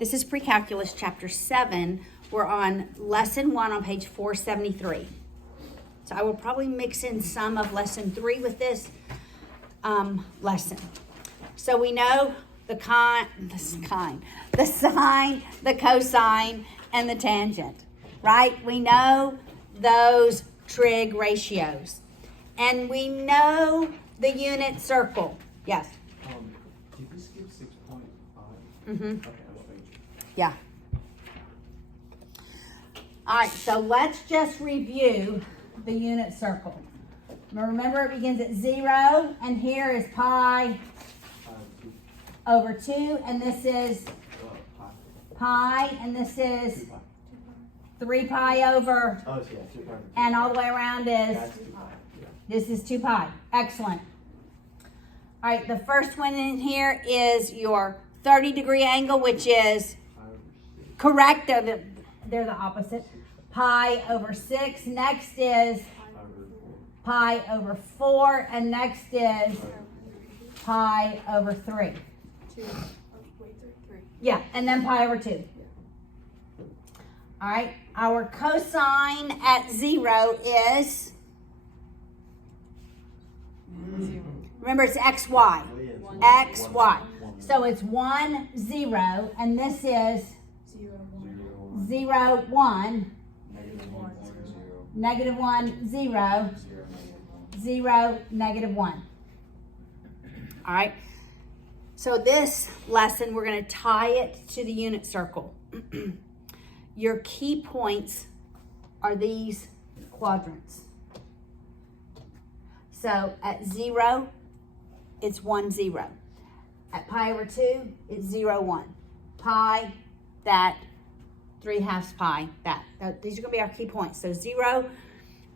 This is Precalculus Chapter 7. We're on Lesson 1 on page 473. So I will probably mix in some of Lesson 3 with this lesson. So we know the sine, the cosine, and the tangent, right? We know those trig ratios. And we know the unit circle. Yes? Did we skip 6.5? Mm-hmm. Okay, I will thank you. Yeah. All right, so let's just review the unit circle. Remember, it begins at 0, and here is pi over 2, and this is pi, and this is 3 pi over, Oh, so yeah, 2 pi. and all the way around is, That's 2 pi. Yeah. this is 2 pi. Excellent. All right, the first one in here is your 30-degree angle, which is correct. They're the opposite. Pi over 6. Next is pi over 4. And next is pi over 3. Yeah, and then pi over 2. All right, our cosine at 0 is, remember it's xy. XY. So it's 1, 0, and this is 0, 1, negative 1, 0, 0, negative 1. All right. So this lesson, we're going to tie it to the unit circle. Your key points are these quadrants. So at 0, it's 1, 0. At pi over 2, it's 0, 1. Pi, that, 3/2 pi, that. These are going to be our key points. So 0,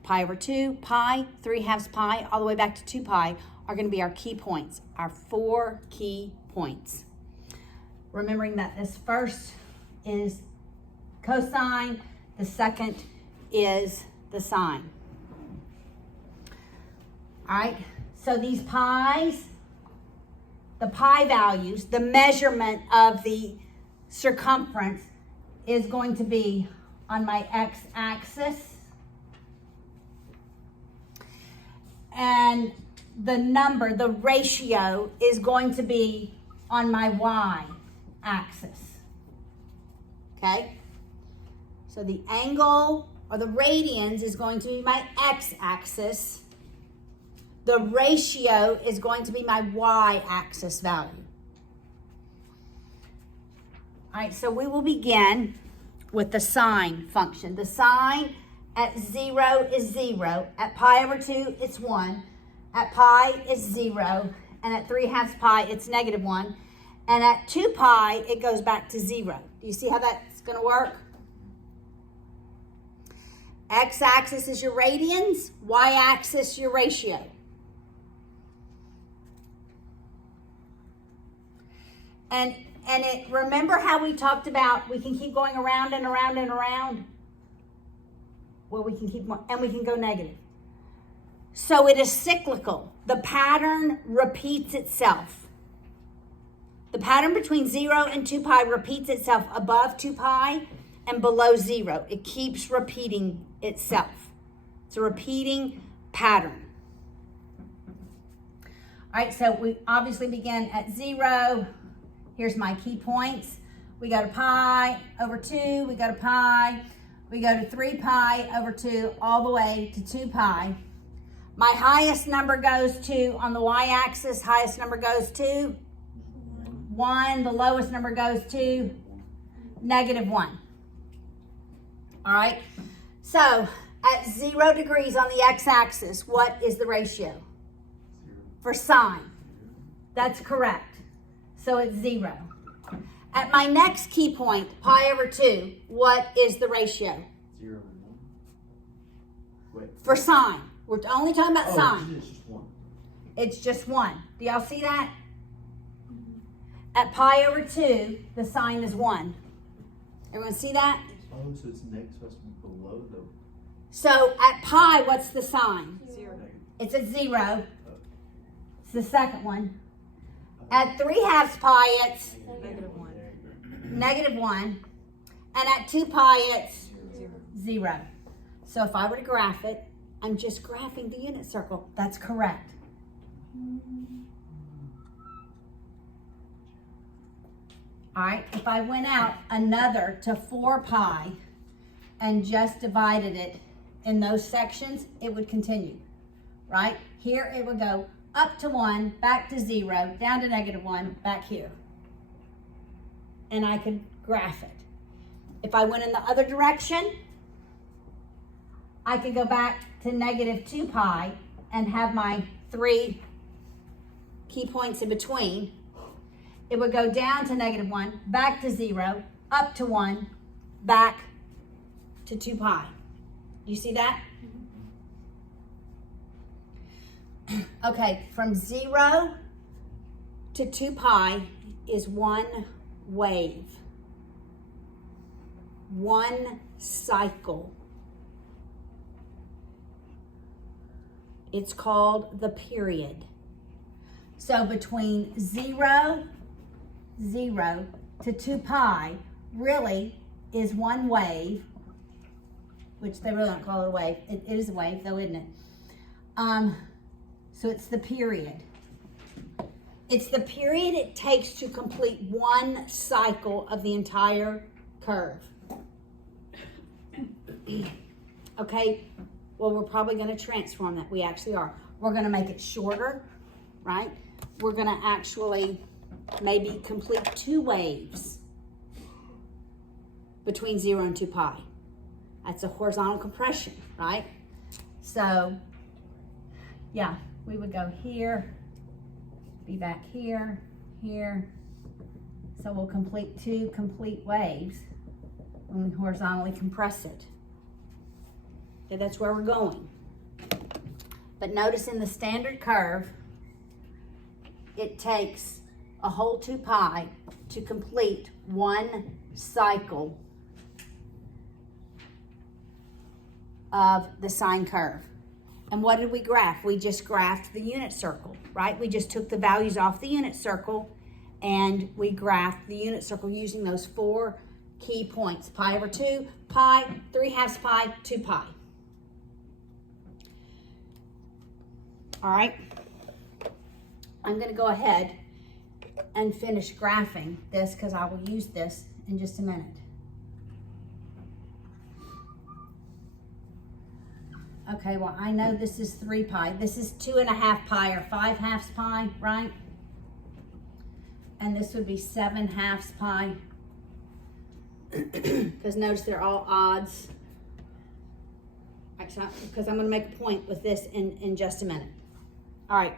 pi over 2, pi, 3/2 pi, all the way back to 2 pi are going to be our key points, our 4 key points. Remembering that this first is cosine, the second is the sine. All right, so these pi's, the pi values, the measurement of the circumference is going to be on my x-axis. And the number, the ratio, is going to be on my y-axis. Okay? So the angle, or the radians, is going to be my x-axis. The ratio is going to be my y-axis value. All right, so we will begin with the sine function. The sine at 0 is 0. At pi over 2, it's 1. At pi, it's 0. And at 3/2 pi, it's negative 1. And at 2 pi, it goes back to 0. Do you see how that's going to work? X-axis is your radians. Y-axis, your ratio. And remember how we talked about we can keep going around and around and around? Well, we can keep, and we can go negative. So it is cyclical. The pattern repeats itself. The pattern between 0 and 2 pi repeats itself above 2 pi and below 0. It keeps repeating itself. It's a repeating pattern. All right, so we obviously begin at 0. Here's my key points. We go to pi over 2. We go to pi. We go to 3 pi over 2 all the way to 2 pi. My highest number goes to, on the y-axis, highest number goes to 1. The lowest number goes to negative 1. All right. So at 0 degrees on the x-axis, what is the ratio? For sine. That's correct. So it's 0. At my next key point, pi over 2, what is the ratio? 0 and 1. Wait. For sine. We're only talking about sine. It's just 1. It's just 1. Do y'all see that? At pi over 2, the sine is 1. Everyone see that? Oh, so it's next supposed to be below the... So at pi, what's the sine? 0. It's at 0. It's the second one. At 3/2 pi, it's Negative 1. -1. And at 2 pi, it's 0. So if I were to graph it, I'm just graphing the unit circle. That's correct. All right, if I went out another to 4 pi and just divided it in those sections, it would continue, right? Here it would go up to 1, back to 0, down to -1, back here. And I could graph it. If I went in the other direction, I could go back to -2 pi and have my 3 key points in between. It would go down to -1, back to 0, up to 1, back to 2 pi. You see that? Okay, from 0 to 2 pi is one wave, one cycle. It's called the period. So between 0 to 2 pi really is one wave, which they really don't call it a wave. It is a wave though, isn't it? So it's the period. It's the period it takes to complete one cycle of the entire curve. Okay, well, we're probably going to transform that. We actually are. We're going to make it shorter, right? We're going to actually maybe complete 2 waves between 0 and 2 pi. That's a horizontal compression, right? So, yeah, we would go here, be back here, here. So we'll complete 2 complete waves when we horizontally compress it. Okay, that's where we're going. But notice in the standard curve, it takes a whole 2 pi to complete one cycle of the sine curve. And what did we graph? We just graphed the unit circle, right? We just took the values off the unit circle and we graphed the unit circle using those 4 key points. Pi over 2, pi, 3/2 pi, 2 pi. All right, I'm gonna go ahead and finish graphing this because I will use this in just a minute. Okay, well, I know this is 3 pi. This is 2.5 pi or 5/2 pi, right? And this would be 7/2 pi. Because notice they're all odds. Actually, because I'm going to make a point with this in just a minute. All right.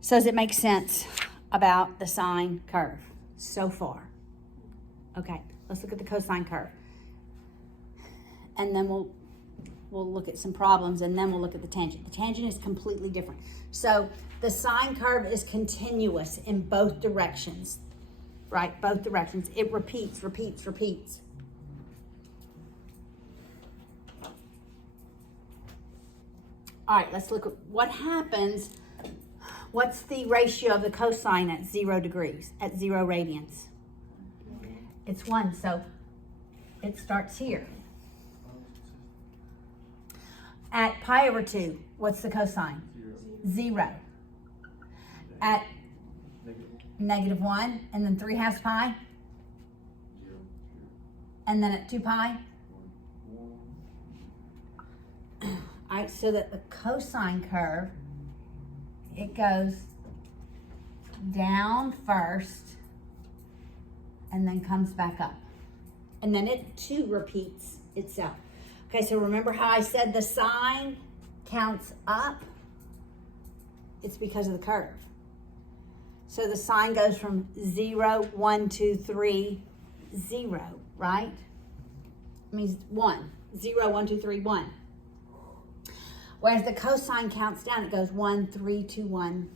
So does it make sense about the sine curve so far? Okay, let's look at the cosine curve. And then we'll look at some problems and then we'll look at the tangent. The tangent is completely different. So the sine curve is continuous in both directions, right? Both directions. It repeats, repeats, repeats. All right, let's look at what happens. What's the ratio of the cosine at 0 degrees, at 0 radians? It's 1, so it starts here. At pi over 2, what's the cosine? 0. At -1, and then 3/2 pi? And then at 2 pi? All right, so that the cosine curve, it goes down first and then comes back up. And then it too repeats itself. Okay, so remember how I said the sine counts up? It's because of the curve. So the sine goes from 0, 1, 2, 3, 0, right? It means 1. 0, 1, 2, 3, 1. Whereas the cosine counts down, it goes 1, 3, 2, 1,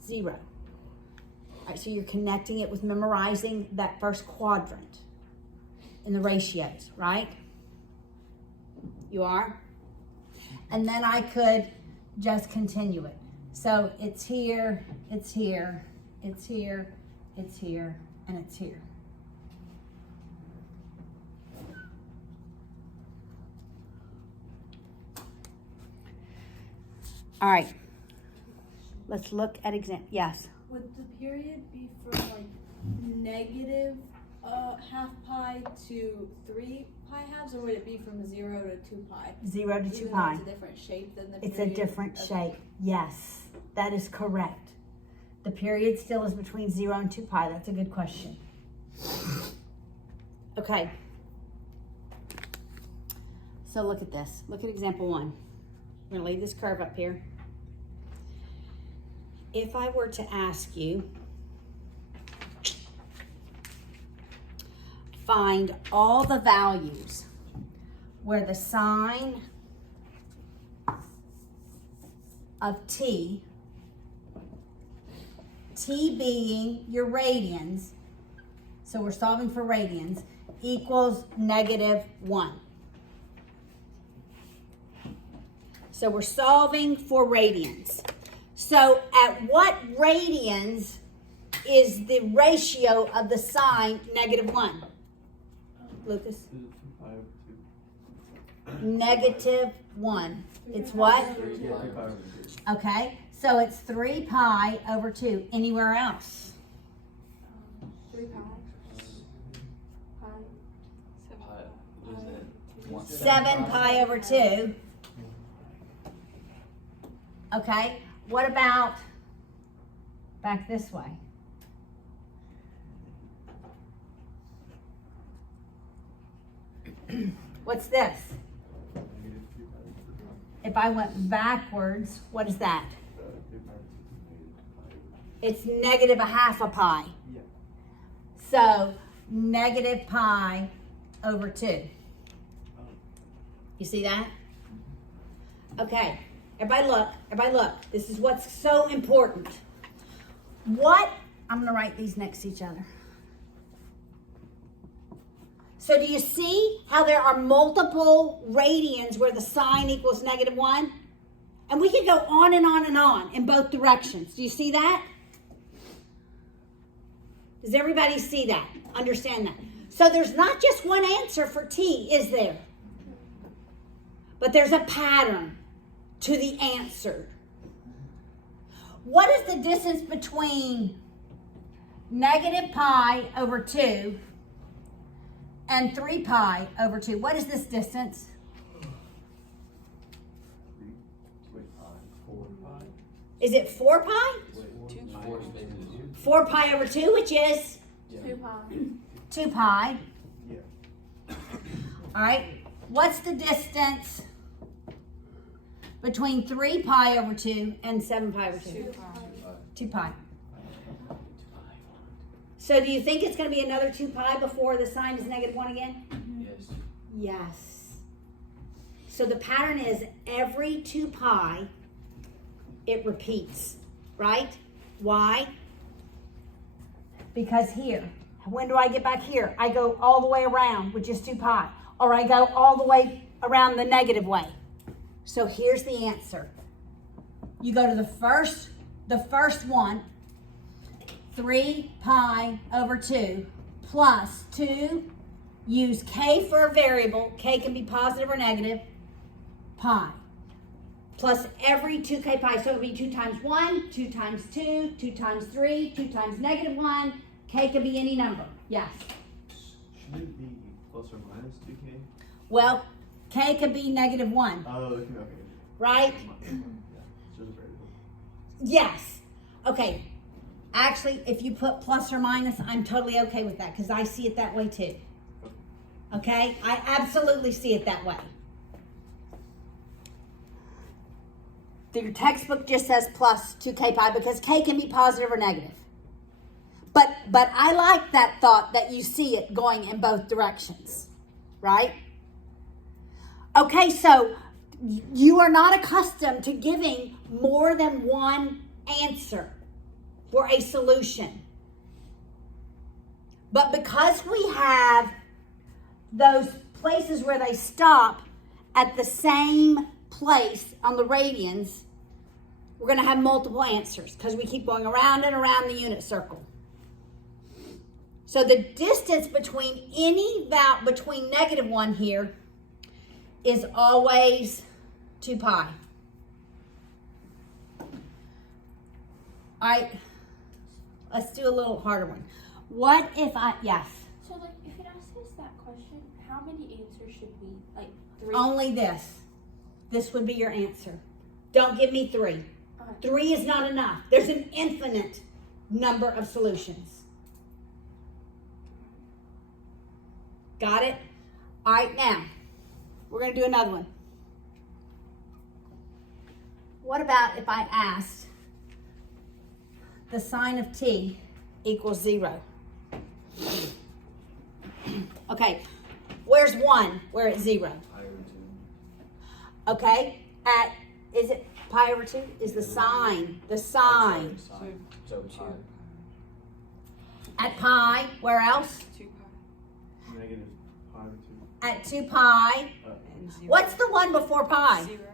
0. All right, so you're connecting it with memorizing that first quadrant in the ratios, right? You are? And then I could just continue it. So it's here, it's here, it's here, it's here, and it's here. All right, let's look at example. Yes. Would the period be from like negative half pi to 3 pi halves, or would it be from 0 to 2 pi? 0 to 2 Even though pi. it's a different shape than the It's period? a different Okay. shape. Yes, that is correct. The period still is between 0 and 2 pi. That's a good question. Okay. So look at this. Look at example 1. We're going to leave this curve up here. If I were to ask you, find all the values where the sine of t being your radians, so we're solving for radians, equals -1. So we're solving for radians. So at what radians is the ratio of the sine -1? Lucas? Is it 2 pi over -1. It's what? 2? Yeah, 3 pi over 2. Okay, so it's 3 pi over 2. Anywhere else? 3 pi. What is that? 7 pi over 2. Okay, what about back this way? What's this? Negative 3 pi over 2. If I went backwards, what is that? 3 pi over 2 is negative pi over 2. It's -1/2 a pi. Yeah. So negative pi over 2. You see that? Okay, everybody look. This is what's so important. I'm gonna write these next to each other. So do you see how there are multiple radians where the sine equals -1? And we can go on and on and on in both directions. Do you see that? Does everybody see that? Understand that? So there's not just one answer for t, is there? But there's a pattern to the answer. What is the distance between -pi over 2 and 3 pi over 2? What is this distance? 4 pi. Is it 4 pi? 4 pi over 2, which is 2 pi. 2 pi. Yeah. All right. What's the distance between 3 pi over 2 and 7 pi over 2? 2 pi. So do you think it's going to be another 2 pi before the sine is -1 again? Yes. Yes. So the pattern is every 2 pi, it repeats, right? Why? Because here, when do I get back here? I go all the way around, which is 2 pi. Or I go all the way around the negative way. So here's the answer. You go to the first one, 3 pi over 2 plus 2, use k for a variable, k can be positive or negative, pi, plus every 2k pi, so it would be 2 times 1, 2 times 2, 2 times 3, 2 times -1, k can be any number, yes. Should it be plus or minus 2k? Well, k could be -1, Oh, okay. right? Yeah, it's just a variable. Yes. Okay. Actually, if you put plus or minus, I'm totally okay with that because I see it that way too. Okay? I absolutely see it that way. Your textbook just says plus 2k pi because k can be positive or negative. But I like that thought that you see it going in both directions. Right? Okay, so you are not accustomed to giving more than one answer for a solution. But because we have those places where they stop at the same place on the radians, we're going to have multiple answers because we keep going around and around the unit circle. So the distance between between -1 here is always 2 pi. All right, let's do a little harder one. What if yes? So like, if it asks us that question, how many answers should we, like 3? Only this. This would be your answer. Don't give me 3. 3 is not enough. There's an infinite number of solutions. Got it? All right, now, we're going to do another one. What about if I asked the sine of t equals 0? Okay, where's 1? We're at 0. Pi over 2. Okay, is it pi over 2? Is the sine, So pi. At pi, where else? Negative pi over 2. At 2 pi. What's the one before pi? 0. Oh,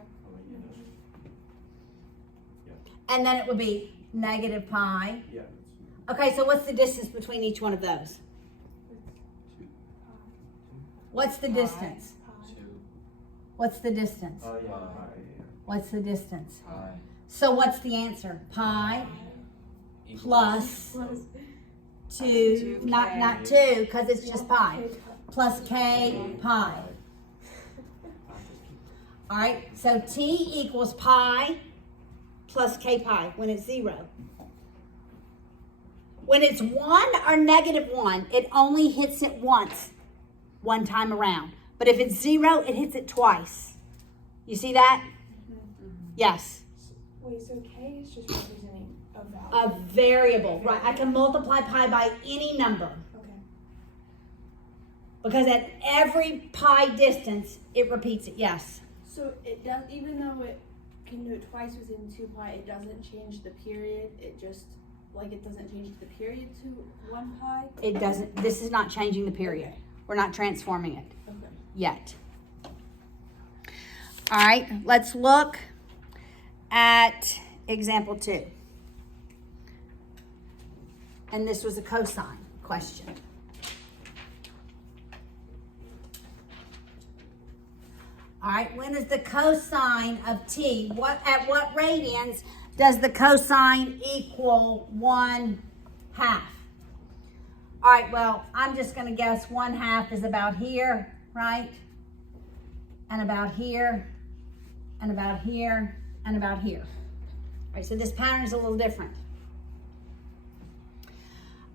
yeah. And then it would be negative pi. Yeah. Okay, so what's the distance between each one of those? What's the distance? 2. What's the distance? Oh, yeah. Pi. What's the distance? Pi. So what's the answer? Pi plus 2, not 2, because it's just pi, plus k pi. All right, so t equals pi plus k pi when it's 0. When it's 1 or -1, it only hits it once, one time around. But if it's 0, it hits it twice. You see that? Yes. Wait, so k is just representing a value? A variable, right? I can multiply pi by any number. Okay. Because at every pi distance, it repeats it, yes. So it does, even though it can do it twice within 2 pi, it doesn't change the period. It just, like, it doesn't change the period to 1 pi. It doesn't, this is not changing the period. We're not transforming it Okay. yet. All right, let's look at example 2. And this was a cosine question. All right, when is the cosine of t? At what radians does the cosine equal 1/2? All right, well, I'm just going to guess 1/2 is about here, right? And about here, and about here, and about here. All right, so this pattern is a little different.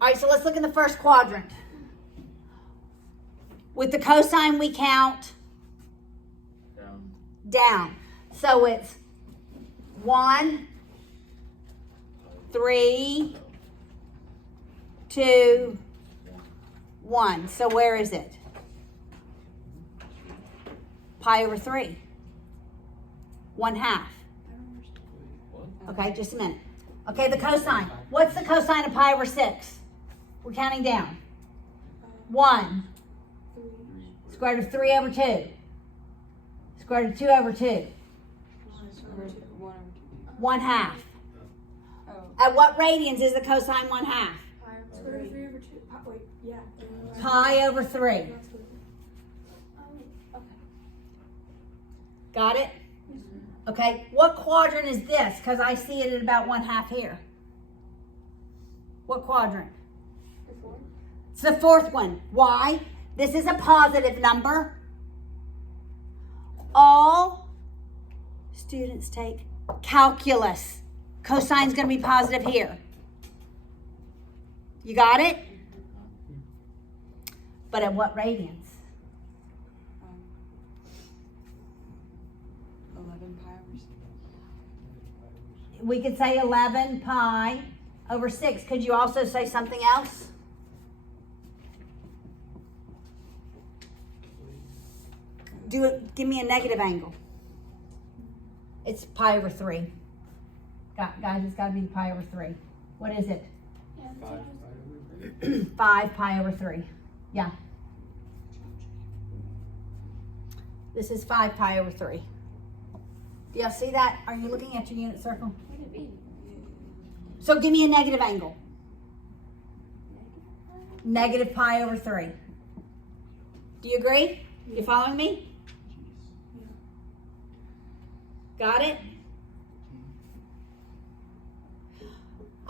All right, so let's look in the first quadrant. With the cosine, we count down. So it's 1, 3, 2, 1. So where is it? Pi over 3. 1/2. Okay, just a minute. Okay, the cosine. What's the cosine of pi over 6? We're counting down. 1. Square root of 3 over 2. Square root of 2 over 2. 1/2. At what radians is the cosine 1/2? Square root of 3 over 2. Wait, yeah. Pi over 3. Okay. Got it? Okay, what quadrant is this? Because I see it at about 1/2 here. What quadrant? It's the fourth one. Why? This is a positive number. All students take calculus. Cosine's going to be positive here. You got it? But at what radians? 11 pi over 6. We could say 11 pi over 6. Could you also say something else? Do it. Give me a negative angle. It's pi over 3. Guys, it's got to be pi over 3. What is it? 5 pi over 3. Yeah. This is 5 pi over 3. Do y'all see that? Are you looking at your unit circle? Negative 80. So give me a negative angle. Negative pi over 3. Do you agree? You following me? Got it?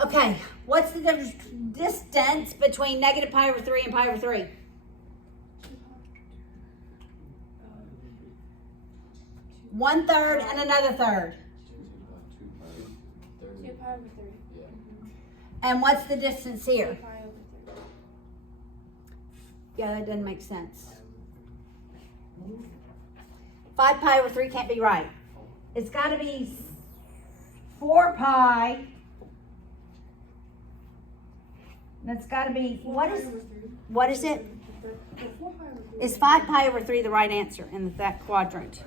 Okay, what's the distance between negative pi over 3 and pi over 3? One third and another third. 2 pi over 3. And what's the distance 2 here? pi over 3. Yeah, that doesn't make sense. 5 pi over 3 can't be right. It's got to be 4 pi. That's got to be, what is it? Is 5 pi over 3 the right answer in that quadrant?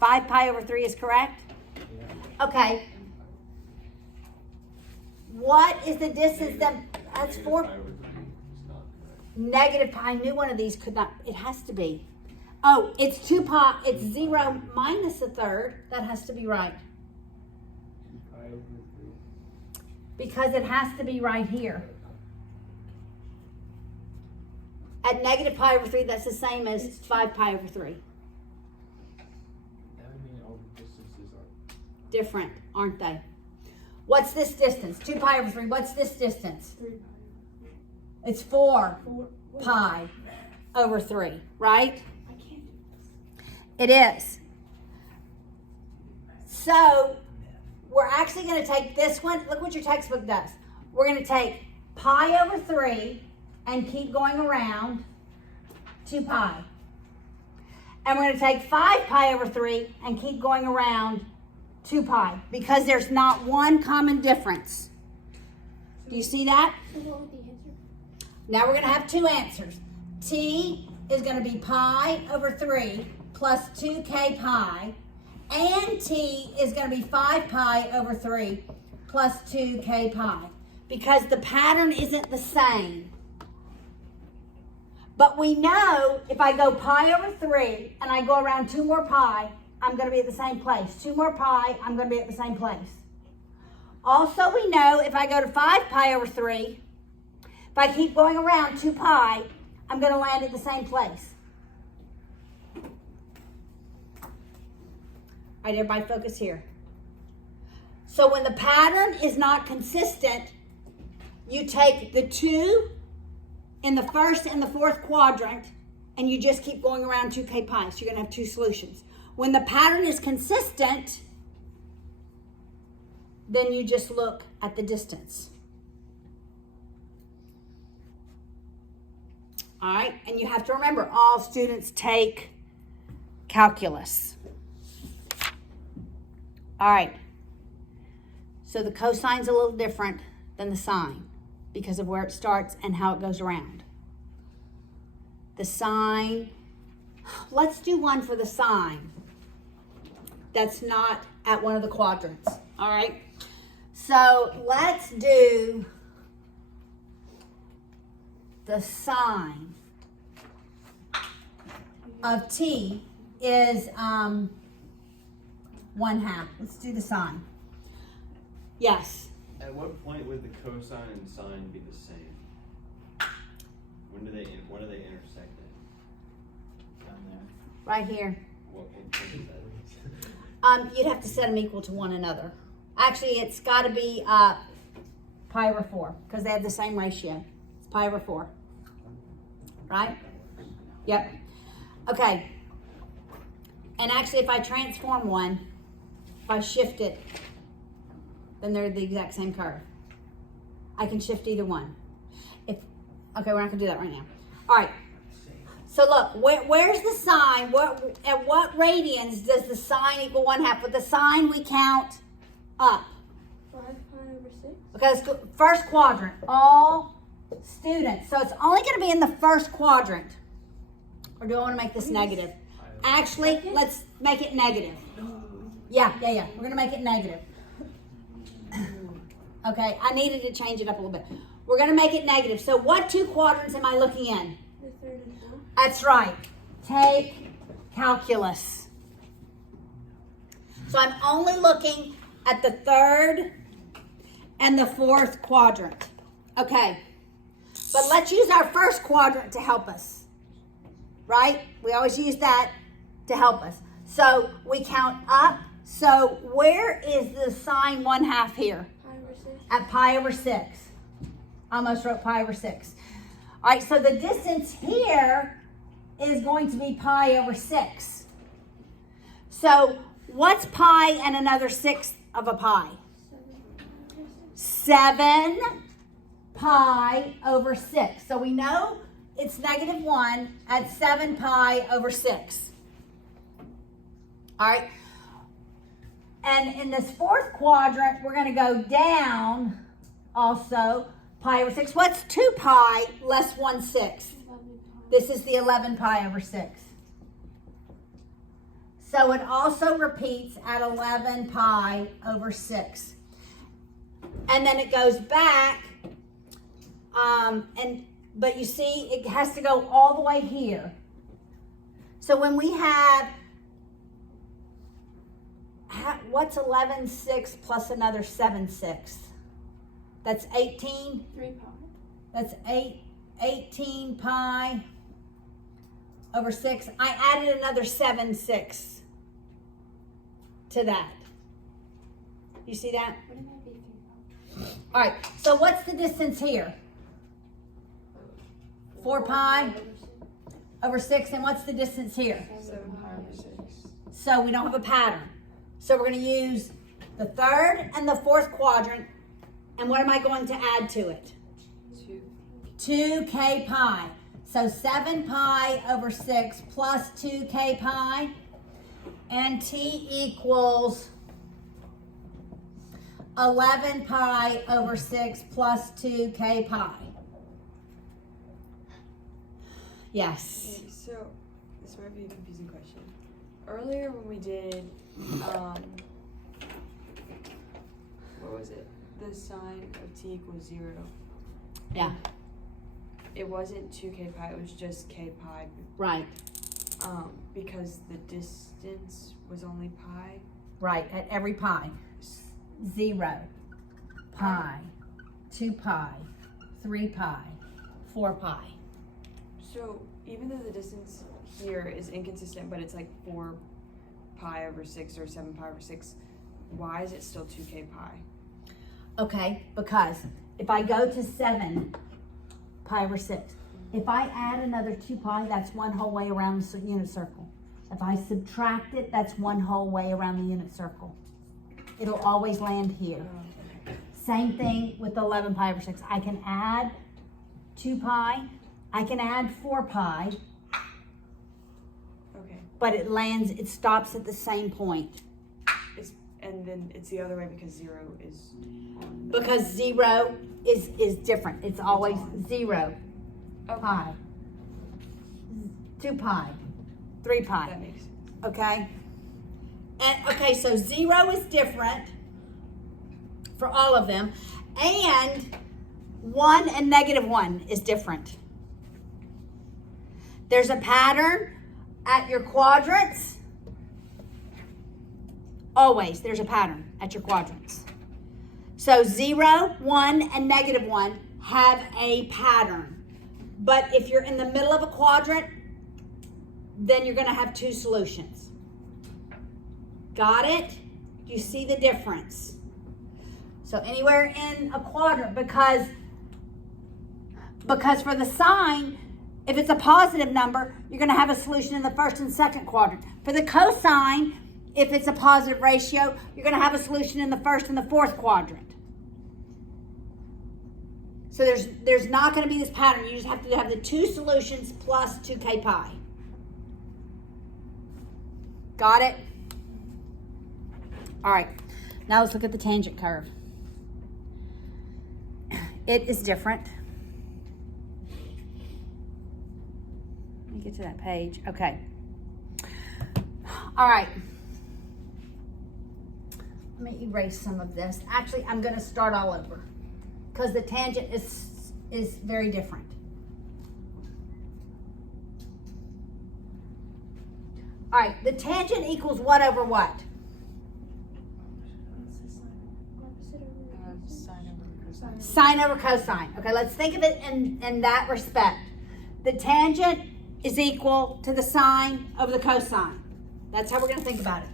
5 pi over 3 is correct? Okay. What is the distance that's 4? Negative pi. I knew one of these could not. It has to be. Oh, it's 2 pi. It's 0 minus a third. That has to be right. Because it has to be right here. At negative pi over 3, that's the same as 5 pi over 3. That would mean all the distances are. Different, aren't they? What's this distance? 2 pi over 3. What's this distance? 3 pi. It's 4 Wait, pi over 3, right? I can't do this. It is. So, we're actually going to take this one. Look what your textbook does. We're going to take pi over 3 and keep going around 2 pi. And we're going to take 5 pi over 3 and keep going around 2 pi because there's not one common difference. Do you see that? So what would the answer? Now we're going to have two answers. T is going to be pi over 3 plus 2k pi, and T is going to be 5 pi over 3 plus 2k pi, because the pattern isn't the same. But we know if I go pi over 3 and I go around 2 more pi, I'm going to be at the same place. 2 more pi, I'm going to be at the same place. Also, we know if I go to 5 pi over 3, if I keep going around 2 pi, I'm going to land at the same place. All right, everybody focus here. So when the pattern is not consistent, you take the 2 in the first and the fourth quadrant, and you just keep going around 2k pi. So you're going to have 2 solutions. When the pattern is consistent, then you just look at the distance. All right, and you have to remember, all students take calculus. All right, so the cosine's a little different than the sine because of where it starts and how it goes around. The sine, let's do one for the sine that's not at one of the quadrants, all right? So let's do the sine of t is 1/2. Let's do the sine. Yes. At what point would the cosine and sine be the same? When do they intersect it? Down there. Right here. What is that? You'd have to set them equal to one another. Actually, it's got to be pi over 4 because they have the same ratio. It's pi over 4. Right? Yep. Okay. And actually, if I transform one, if I shift it, then they're the exact same curve. I can shift either one. Okay, we're not going to do that right now. All right. So look, where's the sine? At what radians does the sine equal 1/2? With the sine, we count up. 5 pi over 6? Because first quadrant, all students. So it's only going to be in the first quadrant. Or do I want to make this negative? Actually, let's make it negative. Yeah. We're going to make it negative. Okay, I needed to change it up a little bit. We're going to make it negative. So what 2 quadrants am I looking in? The third and fourth? That's right. Take calculus. So I'm only looking at the third and the fourth quadrant. Okay, but let's use our first quadrant to help us, right? We always use that to help us. So we count up. So where is the sine 1/2 here? Pi over 6. At pi over 6. Almost wrote pi over 6. All right, so the distance here is going to be pi over 6. So what's pi and another 1/6 of a pi? 7 pi over 6. So we know it's -1 at 7 pi over 6. All right. And in this fourth quadrant, we're going to go down also pi over 6. What's 2 pi less 1/6? This is the 11 pi over 6. So it also repeats at 11 pi over 6. And then it goes back, but you see, it has to go all the way here. So when we have, what's 11/6 plus another 7/6? That's 18. 3 pi. That's 18 pi over 6. I added another 7/6 to that. You see that? Wouldn't that be 3 pi? All right, so what's the distance here? 4 pi over 6, and what's the distance here? 7 pi over 6. So we don't have a pattern. So we're going to use the third and the fourth quadrant, and what am I going to add to it? 2k pi. So 7 pi over 6 plus 2k pi, and t equals 11 pi over 6 plus 2k pi. Yes. Okay, so this might be a confusing question. Earlier when we did, what was it? The sine of t equals 0. Yeah. It wasn't 2k pi, it was just k pi. Right. Because the distance was only pi. Right. At every pi. 0, pi, 2 pi, 3 pi, 4 pi. So even though the distance here is inconsistent, but it's like 4 pi over 6 or 7 pi over 6, why is it still 2k pi? Okay, because if I go to 7 pi over 6, if I add another 2 pi, that's one whole way around the unit circle. If I subtract it, that's one whole way around the unit circle. It'll always land here. Same thing with 11 pi over 6. I can add 2 pi, I can add 4 pi, Okay. but it stops at the same point. And then it's the other way because 0 is on the Because 0 is different. It's always 0 Okay. pi, 2 pi, 3 pi. That makes sense. Okay? And okay, so 0 is different for all of them. And 1 and -1 is different. There's a pattern at your quadrants. Always, there's a pattern at your quadrants. So 0, 1, and -1 have a pattern. But if you're in the middle of a quadrant, then you're going to have 2 solutions. Got it? Do you see the difference? So anywhere in a quadrant, because for the sine, if it's a positive number, you're going to have a solution in the first and second quadrant. For the cosine, if it's a positive ratio, you're going to have a solution in the first and the fourth quadrant. So there's not going to be this pattern. You just have to have the 2 solutions plus 2k pi. Got it? All right, now let's look at the tangent curve. It is different. Let me get to that page. Okay. All right. Let me erase some of this. Actually, I'm going to start all over because the tangent is very different. All right, the tangent equals what over what? Sine over cosine. Okay, let's think of it in that respect. The tangent is equal to the sine over the cosine. That's how we're going to think about it.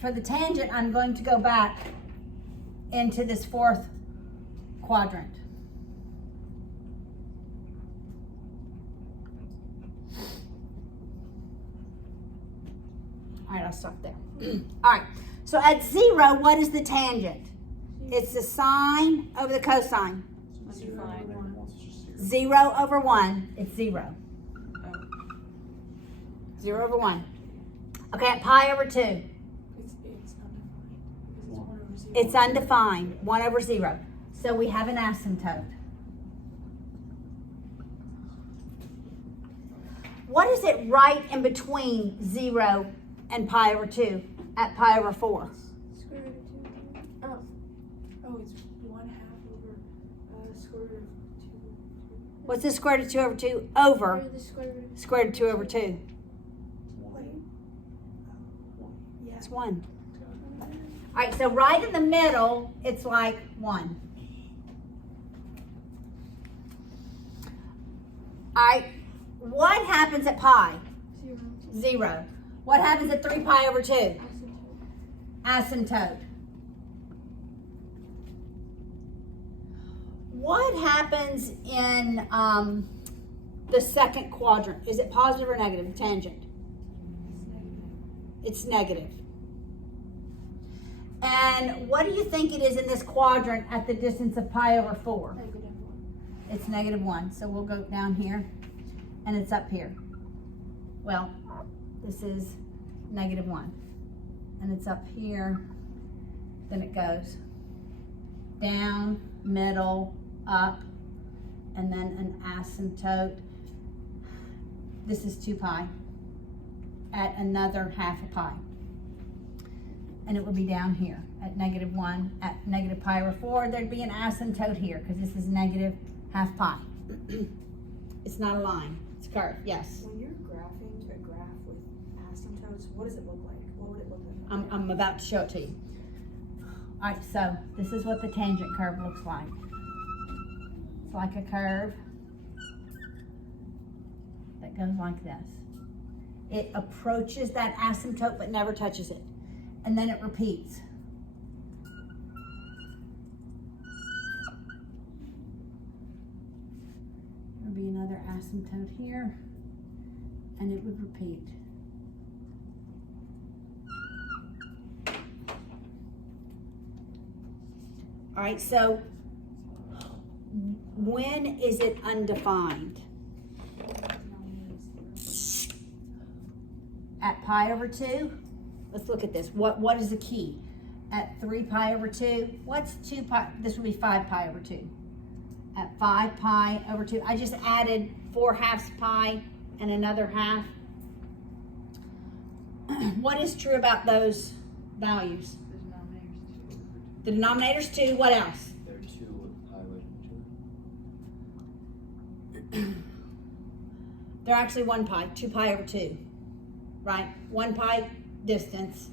For the tangent, I'm going to go back into this fourth quadrant. All right, I'll stop there. All right, so at 0, what is the tangent? It's the sine over the cosine. 0 over 1, it's 0. 0 over 1. Okay, at pi over 2. It's undefined because it's 1 over 0. It's undefined, 1 over 0. So we have an asymptote. What is it right in between 0 and pi over 2 at pi over 4? Square root of 2. Oh, it's 1/2 over square root of 2. What's the square root of 2 over 2? Over The square root of square root of 2 over 2. Wait. Yeah. It's 1. All right, so right in the middle, it's like 1. All right, what happens at pi? 0. 0. What happens at 3 pi over 2? Asymptote. Asymptote. What happens in the second quadrant? Is it positive or negative, the tangent? It's negative. And what do you think it is in this quadrant at the distance of pi over 4? -1. It's -1. So we'll go down here and it's up here. Well, this is -1. And it's up here. Then it goes down, middle, up, and then an asymptote. This is 2 pi at another 1/2 a pi. And it would be down here at -1 at negative pi over 4. There'd be an asymptote here because this is -1/2 pi. It's not a line, it's a curve, yes. When you're graphing a graph with asymptotes, what does it look like? What would it look like? I'm about to show it to you. All right, so this is what the tangent curve looks like. It's like a curve that goes like this. It approaches that asymptote but never touches it. And then it repeats. There'll be another asymptote here, and it would repeat. All right, so when is it undefined? At pi over 2? Let's look at this. What is the key? At 3 pi over 2, what's 2 pi? This would be 5 pi over 2. At 5 pi over 2, I just added 4/2 pi and another 1/2. What is true about those values? The denominator's 2, what else? They're 2 with pi with 2. They're actually 1 pi, 2 pi over 2, right? 1 pi distance.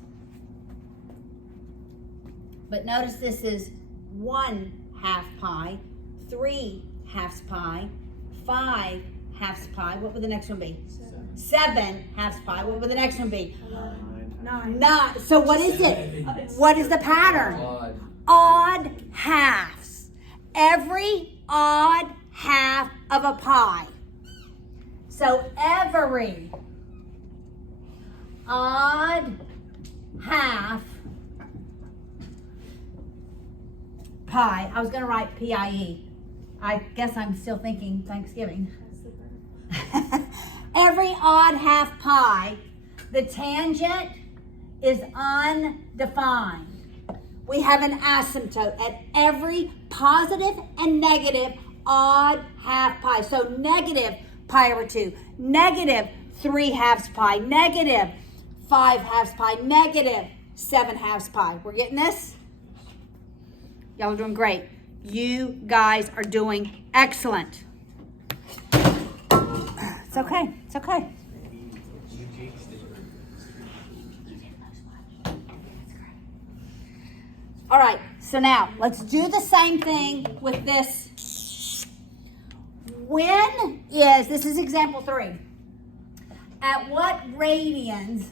But notice this is 1/2 pi, 3/2 pi, 5/2 pi. What would the next one be? 7/2 pi. What would the next one be? 9. 9. So what is it? What is the pattern? Odd. Odd halves. Every odd half of a pi. So every odd half pi. I was going to write PIE. I guess I'm still thinking Thanksgiving. That's the verb. Every odd half pi, the tangent is undefined. We have an asymptote at every positive and negative odd half pi. So negative pi over 2, negative 3/2 pi, negative 5/2 pi, negative 7/2 pi. We're getting this? Y'all are doing great. You guys are doing excellent. It's okay. It's okay. All right, so now let's do the same thing with this. This is example 3. At what radians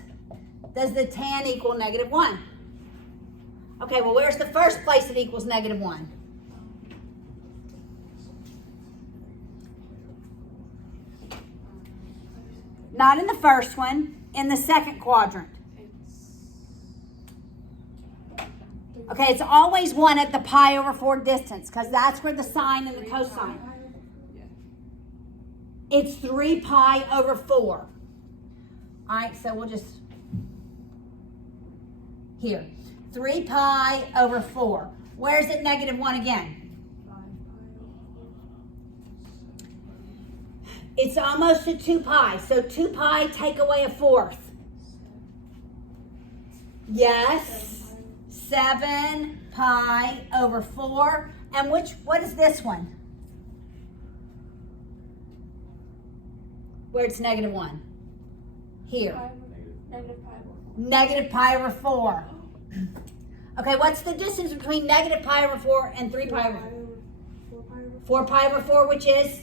does the tan equal -1? Okay, well, where's the first place it equals -1? Not in the first one, in the second quadrant. Okay, it's always 1 at the pi/4 distance because that's where the sine and the cosine. It's 3 pi/4. All right, so we'll just, here, 3 pi/4. Where's it -1 again? It's almost to 2 pi, so 2 pi take away a 4th. Yes, 7 pi/4. And what is this one? Where it's -1. Here. Negative pi/4. -pi/4. Okay, what's the distance between -pi/4 and 3 pi/4? 4 pi/4, which is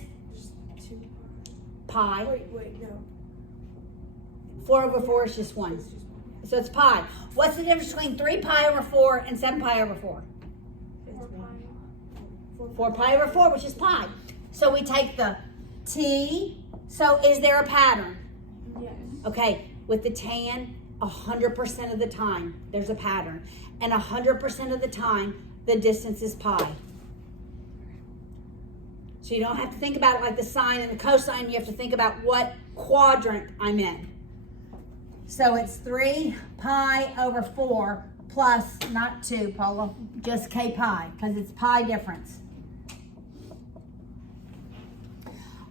pi. Wait, no. 4/4 is just 1. So it's pi. What's the difference between 3 pi/4 and 7 pi/4? 4 pi/4, which is pi. So we take the t. So is there a pattern? Yes. Okay, with the tan, 100% of the time, there's a pattern. And 100% of the time, the distance is pi. So you don't have to think about it like the sine and the cosine. You have to think about what quadrant I'm in. So it's 3 pi/4 plus, not 2, Paula, just k pi, because it's pi difference.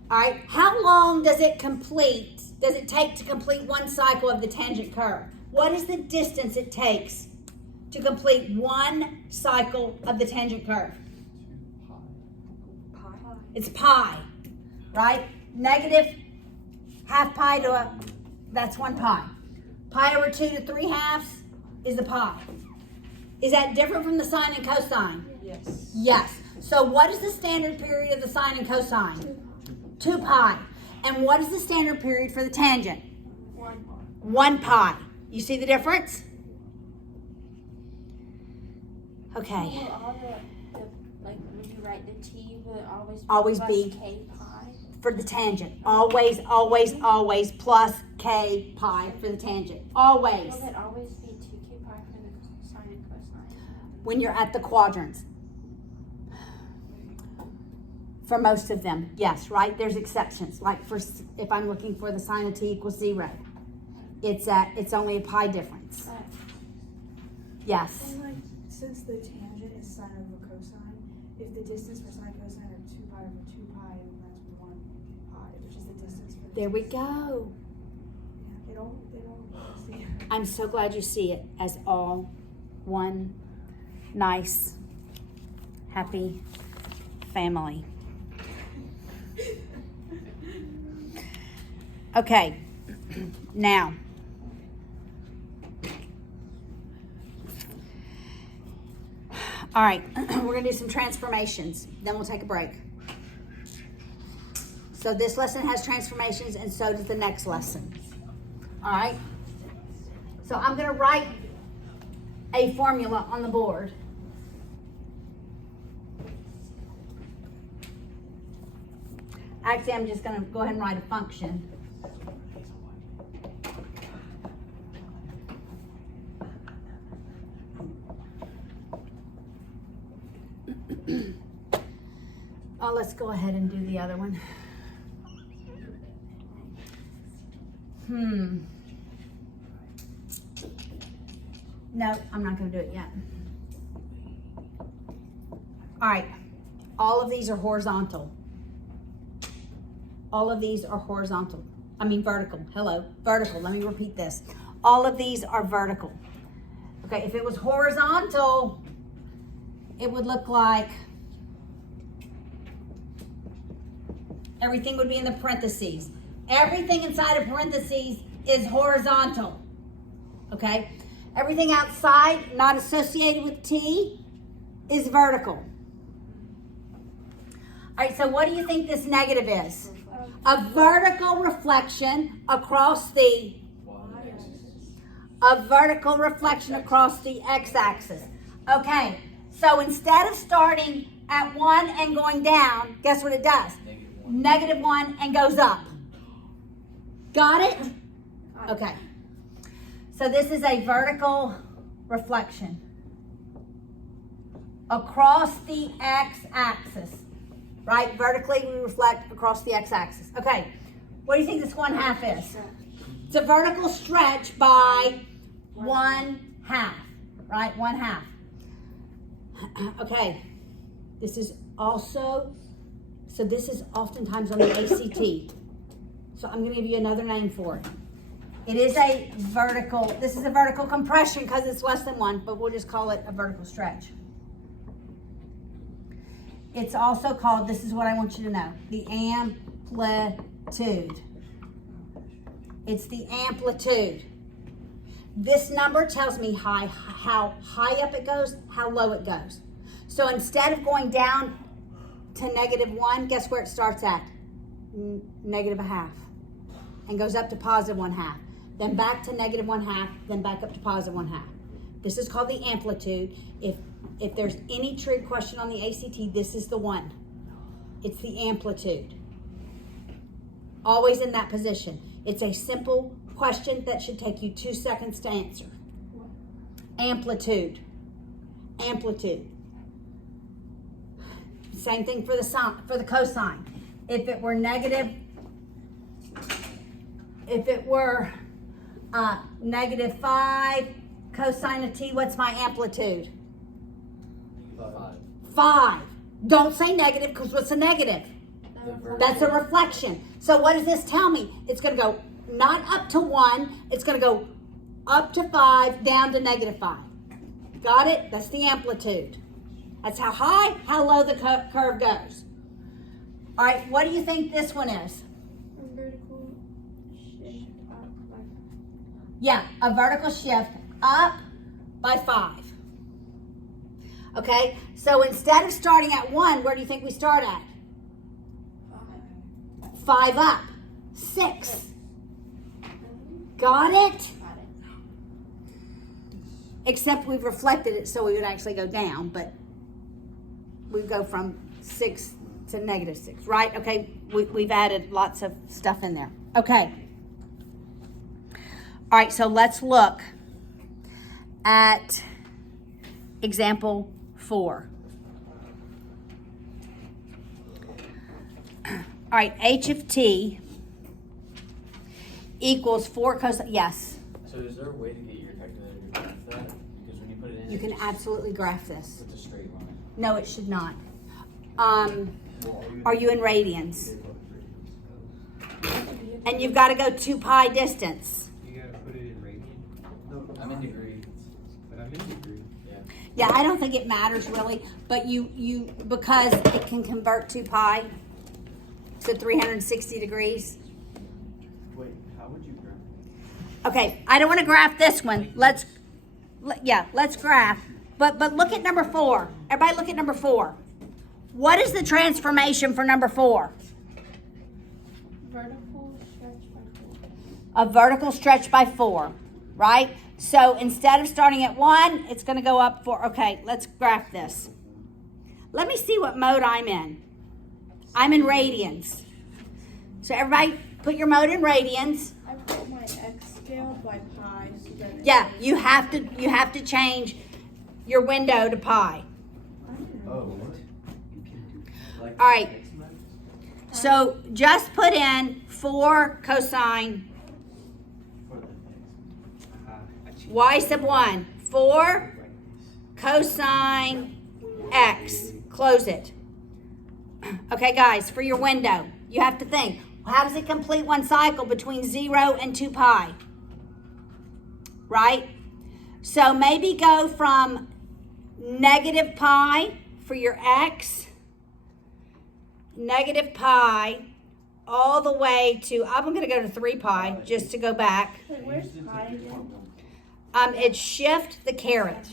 All right, how long does it take to complete one cycle of the tangent curve? What is the distance it takes to complete one cycle of the tangent curve? It's pi, right? -1/2 pi to that's 1 pi. Pi/2 to 3/2 is a pi. Is that different from the sine and cosine? Yes. Yes. So what is the standard period of the sine and cosine? 2 pi. And what is the standard period for the tangent? 1 pi. You see the difference? Okay. Will all the like when you write the t, will it Always plus be. k pi? For the tangent. Always, always, always plus k pi for the tangent. Always. Will it always be 2k pi for the sine and cosine? When you're at the quadrants. For most of them, yes, right? There's exceptions. Like if I'm looking for the sine of t equals 0, it's only a pi difference. Yes. And like, since the tangent is sine over cosine, if the distance for sine cosine are 2 pi over 2 pi, then that's 1 pi, which is the distance for the There we go. Yeah, they don't see. I'm so glad you see it as all one nice, happy family. Okay, now, all right, we're gonna do some transformations, then we'll take a break. So this lesson has transformations and so does the next lesson. All right, so I'm gonna write a formula on the board. Actually, I'm just gonna go ahead and write a function. Oh, let's go ahead and do the other one. No, I'm not gonna do it yet. All right, all of these are horizontal. All of these are horizontal. I mean vertical. Hello, vertical. Let me repeat this. All of these are vertical. Okay, if it was horizontal, it would look like everything would be in the parentheses. Everything inside of parentheses is horizontal. Okay? Everything outside, not associated with T, is vertical. All right, so what do you think this negative is? A vertical reflection across the x-axis. Okay, so instead of starting at 1 and going down, guess what it does? -1 and goes up. Got it? Okay. So this is a vertical reflection across the x-axis, right? Vertically, we reflect across the x-axis. Okay, what do you think this 1/2 is? It's a vertical stretch by 1/2, right? 1/2. Okay, this is also, so this is oftentimes on the ACT. So I'm going to give you another name for it. It is a vertical, this is a vertical compression because it's less than 1, but we'll just call it a vertical stretch. It's also called, this is what I want you to know, the amplitude. It's the amplitude. This number tells me how high up it goes, how low it goes. So instead of going down to -1, guess where it starts at? -1/2. And goes up to +1/2. Then back to -1/2, then back up to +1/2. This is called the amplitude. If there's any trig question on the ACT, this is the one. It's the amplitude. Always in that position. It's a simple question that should take you 2 seconds to answer. Amplitude. Amplitude. Same thing for the cosine. If it were -5 cosine of t, what's my amplitude? 5. Don't say negative, because what's a negative? That's a reflection. So what does this tell me? It's going to go not up to 1, it's going to go up to 5, down to -5. Got it? That's the amplitude. That's how high, how low the curve goes. All right, what do you think this one is? A vertical shift up by 5. Yeah, a vertical shift up by 5. Okay, so instead of starting at 1, where do you think we start at? 5 up. 6. Got it? Except we've reflected it so we would actually go down, but we go from 6 to -6, right? Okay, we've added lots of stuff in there. Okay. All right, so let's look at example 4. All right, h of t equals 4 cosine, yes. So is there a way to get your calculator to graph that? Because when you put it in, You can absolutely graph this. it's a straight line. No, it should not. Are you in radians? And you've got to go 2 pi distance. You gotta put it in radian. No, I'm in degrees. But I'm in degree. Yeah. Yeah, I don't think it matters really, but you because it can convert 2 pi to 360 degrees. Wait, how would you graph? Okay, I don't want to graph this one. Let's graph. But look at number 4. Everybody look at number 4. What is the transformation for number 4? Vertical stretch by 4. A vertical stretch by 4, right? So instead of starting at 1, it's going to go up 4. Okay, let's graph this. Let me see what mode I'm in. I'm in radians. So everybody put your mode in radians. I put my x scale by pi. So that it Yeah, is- you have to change your window to pi. Oh, what? Like All right. X mode? So just put in 4 cosine For the X. y sub 1. 4 cosine x. Close it. Okay, guys, for your window, you have to think, how does it complete one cycle between 0 and 2 pi? Right? So maybe go from negative pi for your x, negative pi, all the way to, I'm going to go to 3 pi just to go back. Wait, where's pi again? It's shift the caret.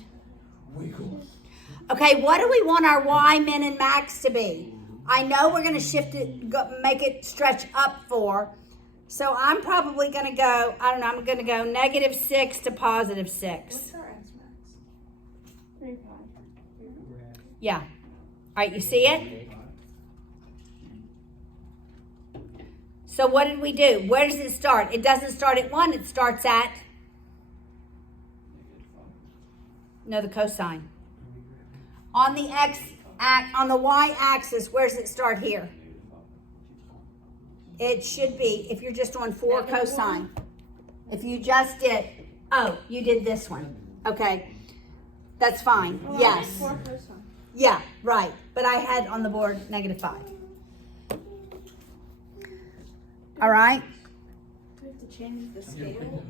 Okay, what do we want our y, min, and max to be? I know we're going to shift it, make it stretch up 4. So I'm probably going to go, I don't know, I'm going to go negative 6 to positive 6. What's our S max? 3 pi. Yeah. All right, you see it? So what did we do? Where does it start? It doesn't start at 1, it starts at, no, the cosine. On the on the y-axis, where does it start here? It should be, if you're just on 4 cosine. If you just did, oh, you did this one. Okay, that's fine, Well, yes. 4 cosine. Yeah, right, but I had on the board negative 5. All right, Do we have to change the scale?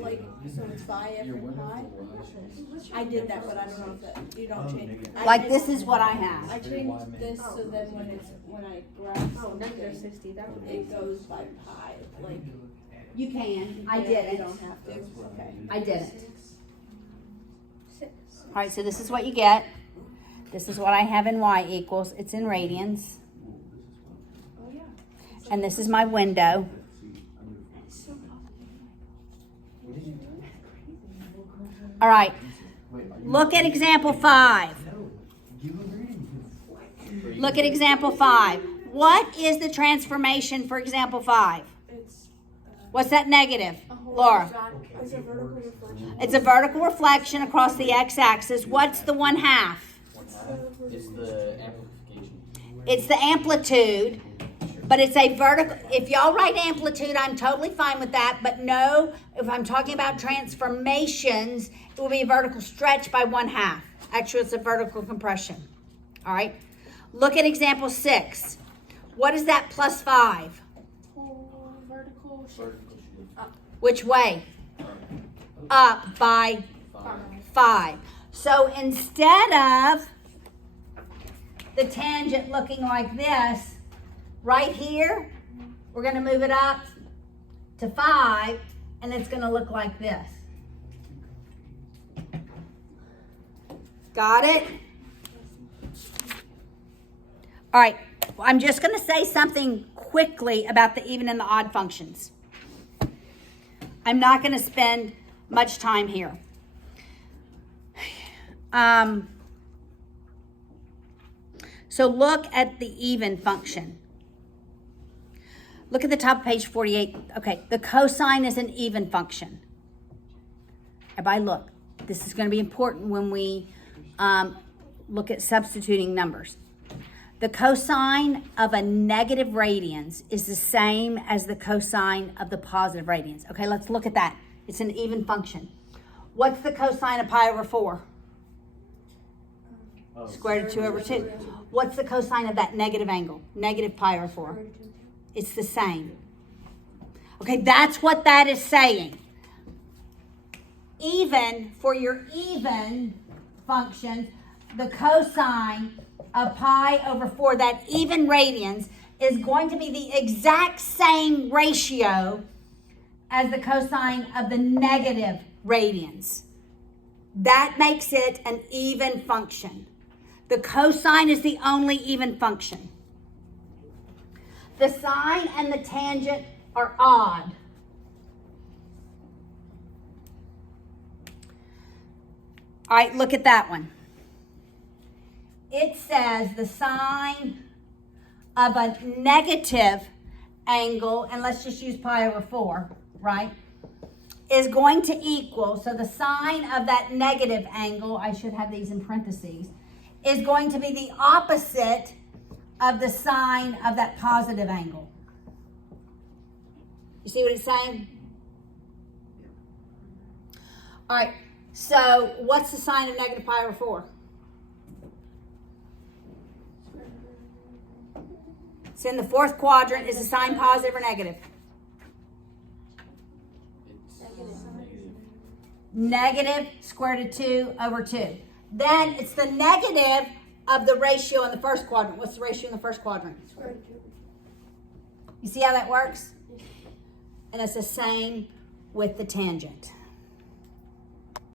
Like, so it's pi after pi? I did that, but I don't know if that, you don't change. like this is what I have. I changed this so then when I grab something, it goes by pi, like. You can, I You didn't. don't have to, okay. I didn't. All right, so this is what you get. This is what I have in y equals. It's in radians. Oh, yeah. And this is my window. All right, look at example 5. Look at example 5. What is the transformation for example 5? It's, What's that negative, Laura? it's a vertical reflection. It's a vertical reflection across the x-axis. What's the 1/2? It's the amplification. It's the amplitude, but it's a vertical. If y'all write amplitude, I'm totally fine with that. But no, if I'm talking about transformations, it will be a vertical stretch by 1/2. Actually, it's a vertical compression. All right. Look at example 6. What is that plus 5? Vertical shift. Which way? Up by 5. So instead of the tangent looking like this, right here, we're going to move it up to 5, and it's going to look like this. Got it? All right, I'm just going to say something quickly about the even and the odd functions. I'm not going to spend much time here. So look at the even function. Look at the top of page 48. Okay, the cosine is an even function. Everybody look. This is going to be important when we look at substituting numbers. The cosine of a negative radians is the same as the cosine of the positive radians. Okay, let's look at that. It's an even function. What's the cosine of pi over 4? Square root of 2 over 2. What's the cosine of that negative angle? Negative pi over 4. It's the same. Okay, that's what that is saying. Even, for your even functions, the cosine of pi over 4, that even radians, is going to be the exact same ratio as the cosine of the negative radians. That makes it an even function. The cosine is the only even function. The sine and the tangent are odd. All right, look at that one. It says the sine of a negative angle, and let's just use pi over 4, right, is going to equal, so the sine of that negative angle, I should have these in parentheses, is going to be the opposite of the sine of that positive angle. You see what it's saying? All right, so what's the sine of negative pi over 4? It's in the fourth quadrant. Is the sign positive or negative? It's negative. negative square root of 2 over 2. Then it's the negative of the ratio in the first quadrant. What's the ratio in the first quadrant? Square root of 2. You see how that works? And it's the same with the tangent.